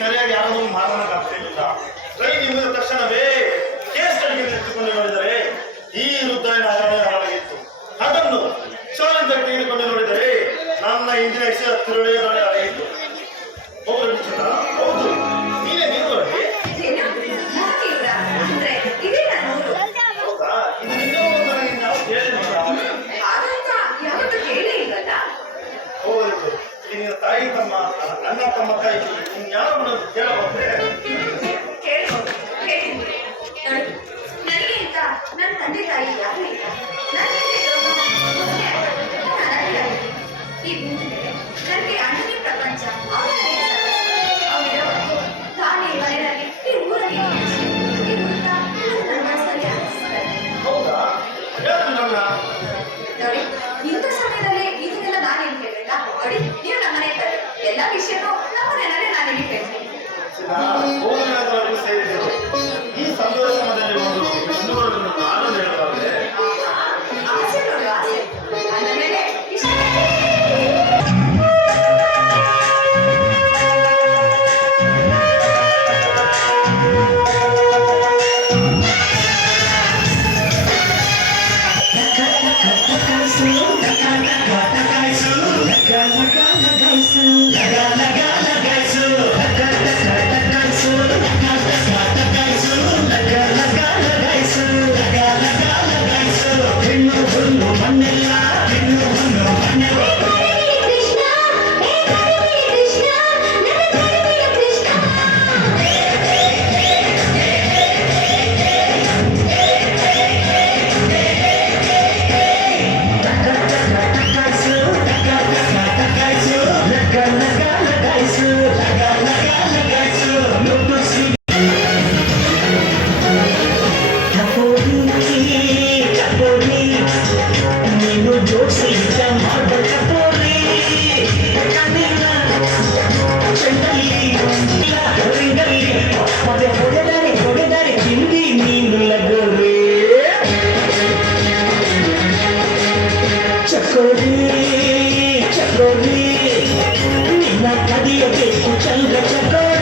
ಸರಿಯಾಗಿ ಯಾರಾದರೂ ಮಾತನ್ನ ಕಾಣಿಸ್ತಿರ್ಲಿಲ್ಲ ಟ್ರೈನ್ ಇಂದ ತಕ್ಷಣವೇ ಕೇಸ್ ಕಡೆಗೆ ನಿಂತುಕೊಂಡು ನೋಡಿದರೆ ಈ ರುದ್ರಾಯಣ ಹಾಳಾಗಿತ್ತು. ಅದನ್ನು ಕ್ಷಾನಿಂದ ತೆಗೆದುಕೊಂಡು ನೋಡಿದರೆ ನನ್ನ ಹಿಂದಿನ ಹೆಸರು ಹತ್ತಿರವೇ ನಾಳೆ ಹಳೆಯಿತ್ತು ಹೌದು ತಾಯಿ ತಮ್ಮ ಅಣ್ಣ ತಮ್ಮ ಕೈ ಇನ್ಯಾರು ಕೇಳಬಹುದೇ అందరి నా కదియ చెట్టు చంద్ర చక్ర